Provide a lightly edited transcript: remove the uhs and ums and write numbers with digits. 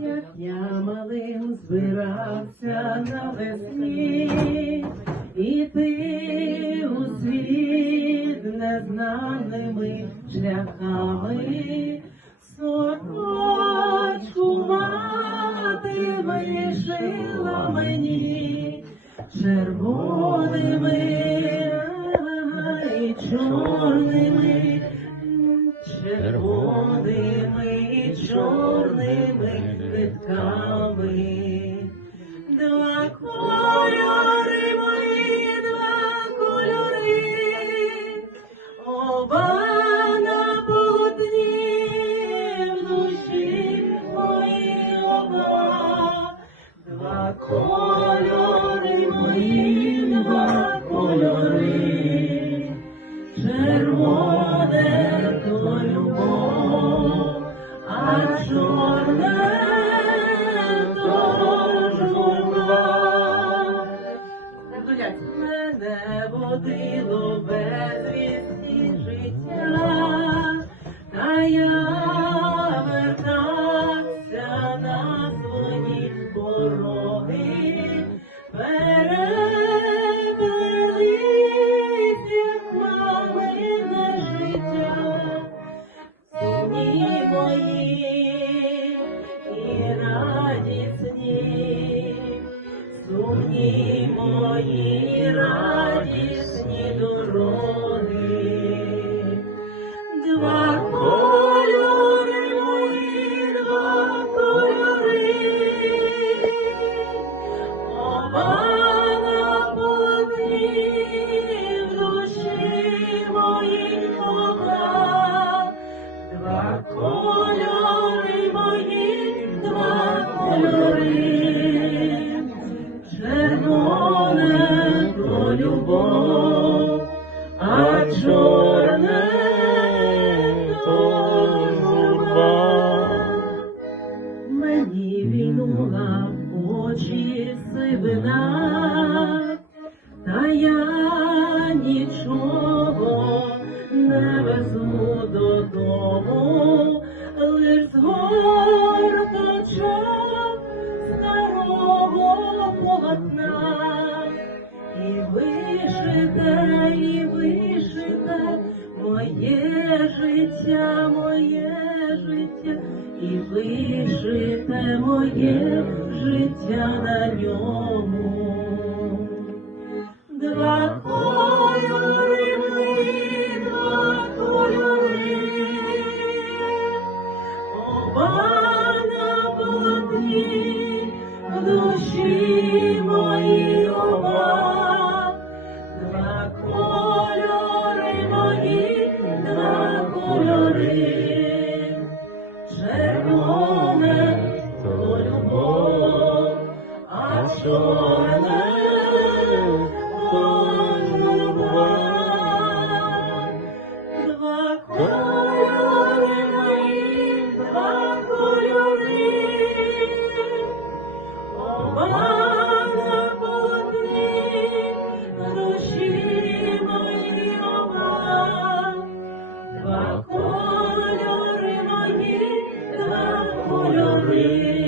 Як я малим збирався навесні, іти у світ незнаними шляхами, сорочку мати вишила мені червоними і чорними, червоними і чорними нитками. Два кольори мої, два кольори, оба на полотні в душі мої, оба. Два кольори мої, два кольори, червоне то любов, а чорне мене водило безвісті життя, та я вертався на свої пороги, переплились, як мамине життя, сумні мої і радісні, сумні мої радісні дороги. Два кольори мої, два кольори, оба на полотні в душі моїй, оба. Два кольори мої, два кольори, червоне то любов, а чорне то журба. Мені війнула в очі сивина, та я нічого не везу додому, лиш з гор почав старого полотна. І вишите моє життя, і вишите моє життя на ньому. Два кольори мої, два кольори, оба на полотні в душі моїй, оба. Два кольори мої, два кольори, червоне то любов, а чорне то журба. Два кольори мої, два кольори, оба на полотні в душі моїй, оба. Два кольори мої, два кольори.